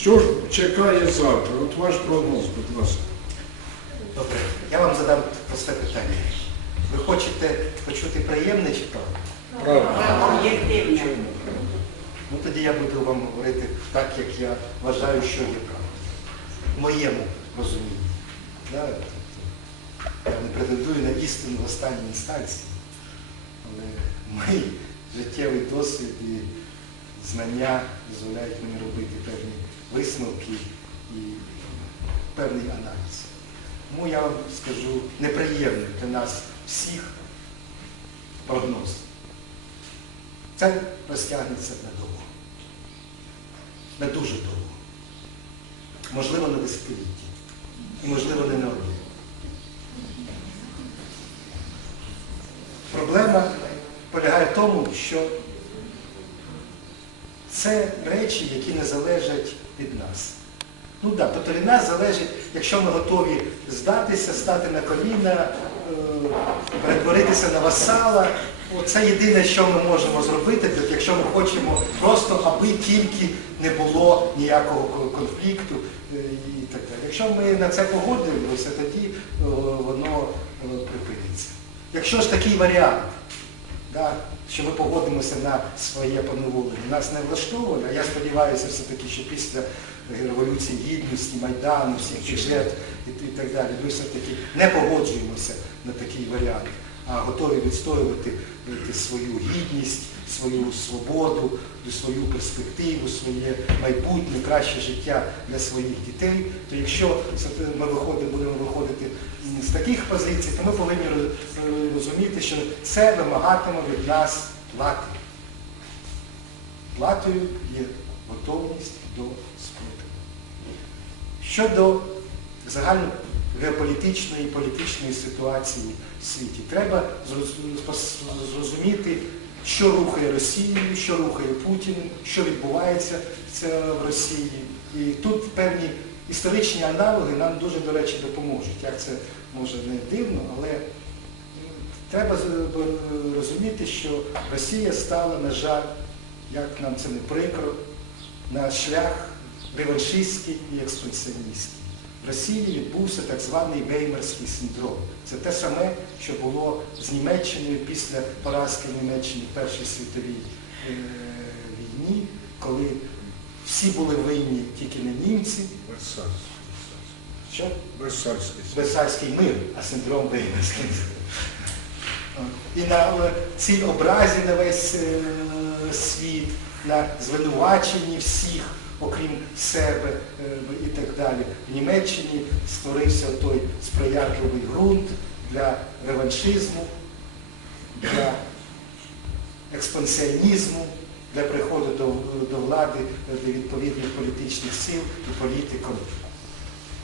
Що ж чекає завтра? От ваш прогноз, будь ласка. Добре, я вам задам просте питання. Ви хочете почути приємне чи правду? Правда. Об'єктивно. Ну тоді я буду вам говорити так, як я вважаю, що є правда. В моєму розумінні. Да? Я не претендую на істину в останній інстанції, але мій життєвий досвід і знання дозволяють мені висновки і певний аналіз. Тому я вам скажу неприємний для нас всіх прогноз. Це розтягнеться надовго. Не дуже довго. Можливо, на десятиліття. І можливо не на одне. Проблема полягає в тому, що це речі, які не залежать від нас. Ну так, тобто від нас залежить, якщо ми готові здатися, стати на коліна, е, перетворитися на васала. Це єдине, що ми можемо зробити, якщо ми хочемо просто, аби тільки не було ніякого конфлікту е, і так далі. Якщо ми на це погодимося, тоді е, воно припиниться. Якщо ж такий варіант, да, що ми погодимося на своє поневолення, нас не влаштовує, а я сподіваюся все-таки, що після Революції Гідності, Майдану, всіх жертв і, і так далі, ми все-таки не погоджуємося на такий варіант, а готові відстоювати свою гідність, свою свободу, свою перспективу, своє майбутнє, краще життя для своїх дітей, то якщо ми виходимо, будемо виходити з таких позицій, то ми повинні розуміти, що це вимагатиме від нас плати. Платою є готовність до спротиву. Щодо загально геополітичної і політичної ситуації в світі, треба зрозуміти, що рухає Росію, що рухає Путін, що відбувається в Росії. І тут певні історичні аналоги нам дуже, до речі, допоможуть. Як це може не дивно, але треба розуміти, що Росія стала, на жаль, як нам це не прикро, на шлях реваншистський і експансіоністський. В Росії відбувся так званий Веймарський синдром. Це те саме, що було з Німеччиною після поразки Німеччини в Першій світовій е, війні, коли всі були винні тільки не німці. Версальський. Що? Версальський. Версальський мир, а синдром Веймарський. І на е, цій образі на весь е, світ, на звинуваченні всіх, окрім себе е, і так далі. В Німеччині створився той сприятливий ґрунт для реваншизму, для експансіонізму, для приходу до, до влади для відповідних політичних сил і політиків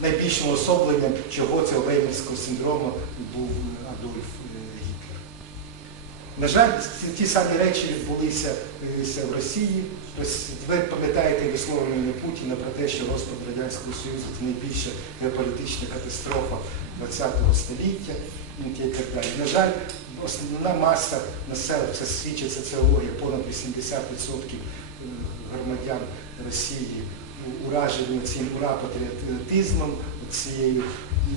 найбільшим особленням, чого цього веймарського синдрому був Адольф е. На жаль, ті самі речі відбулися е, в Росії. Ви пам'ятаєте висловлення Путіна про те, що розпад Радянського Союзу це найбільша геополітична катастрофа ХХ століття і так далі. На жаль, основна маса населення, це свідчить соціологія, понад 80% громадян Росії уражені цим ура-патріотизмом, цією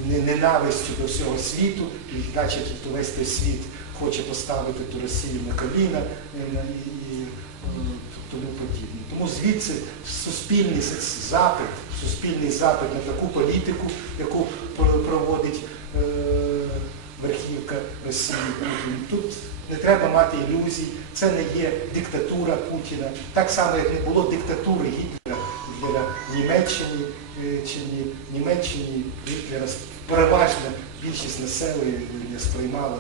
ненавистю до всього світу, і начебто весь той світ хоче поставити ту Росію на коліна е, і, і е, тому подібне. Тому звідси суспільний запит, суспільний запит на таку політику, яку проводить е, верхівка Росії Путін. Тут не треба мати ілюзій, це не є диктатура Путіна, так само, як не було диктатури Гітлера в Німеччині е, чи ні, Німеччині Гітлера переважна більшість населення сприймала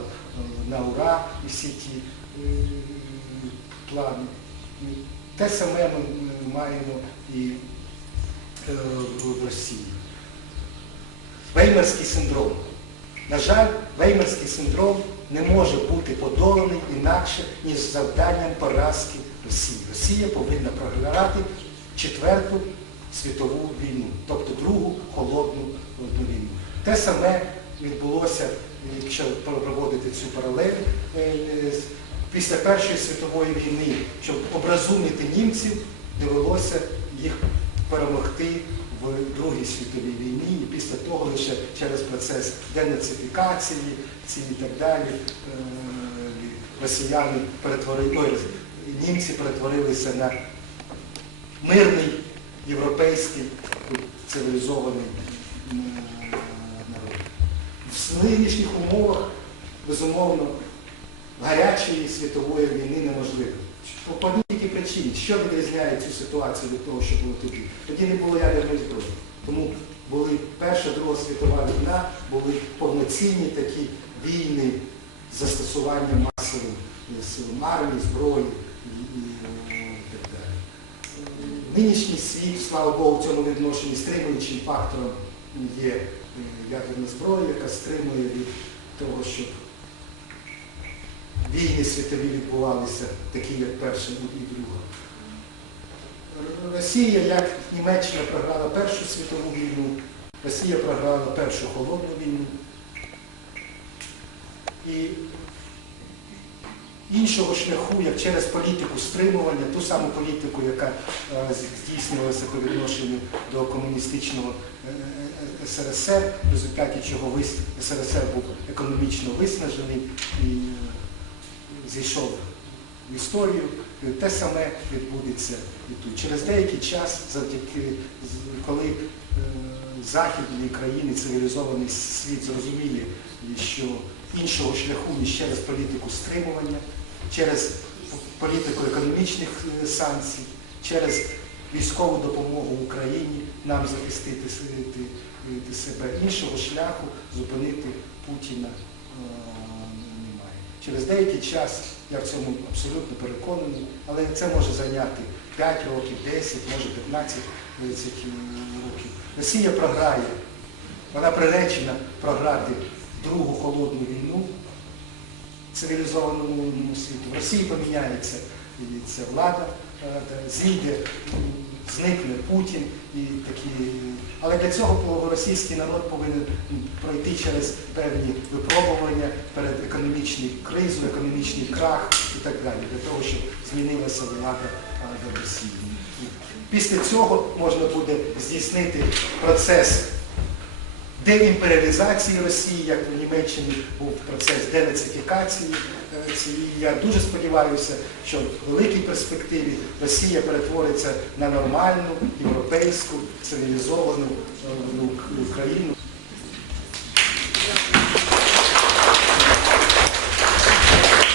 на ура і всі ті е, плани. Те саме ми маємо і е, в Росії. Веймарський синдром. На жаль, веймарський синдром не може бути подоланий інакше, ніж завданням поразки Росії. Росія повинна програти четверту світову війну, тобто другу холодну війну. Те саме відбулося, якщо проводити цю паралель, е, е, після Першої світової війни, щоб образумити німців, довелося їх перемогти в Другій світовій війні, і після того лише через процес денацифікації і так далі е, росіяни перетворили, ой, німці перетворилися на мирний, європейський, цивілізований. В нинішніх умовах, безумовно, гарячої світової війни неможливо. По одній причині, що відрізняє цю ситуацію від того, що було тоді? Тоді не було ядерної зброї. Тому були Перша, Друга світова війна, були повноцінні такі війни з застосуванням масовим е, армії, зброї і, так далі. Нинішній світ, слава Богу, в цьому відношенні стримуючим фактором є е, ядерна зброя, яка стримує від того, щоб війни світові відбувалися, такі як Перша і Друга. Росія, як Німеччина програла Першу світову війну, Росія програла Першу холодну війну. І іншого шляху, як через політику стримування, ту саму політику, яка е, здійснювалася по відношенню до комуністичного е, е, СРСР, в результаті чого СРСР був економічно виснажений і зійшов в історію. Те саме відбудеться і тут. Через деякий час, завдяки коли західні країни, цивілізований світ зрозуміє, що іншого шляху, ніж через політику стримування, через політику економічних е, санкцій, через військову допомогу Україні нам захистити ти- ти себе. Іншого шляху зупинити Путіна е, немає. Через деякий час, я в цьому абсолютно переконаний, але це може зайняти 5 років, 10, може 15 30 років. Росія програє, вона приречена програти Другу холодну війну цивілізованому світу. В Росії поміняється і ця влада, е, зійде, зникне Путін і такі. Але для цього російський народ повинен пройти через певні випробування перед економічною кризою, економічний крах і так далі, для того, щоб змінилася влада в Росії. Після цього можна буде здійснити процес деімперіалізації Росії, як в Німеччині був процес денацифікації. е, цієї. Я дуже сподіваюся, що в великій перспективі Росія перетвориться на нормальну європейську цивілізовану е, ну, країну.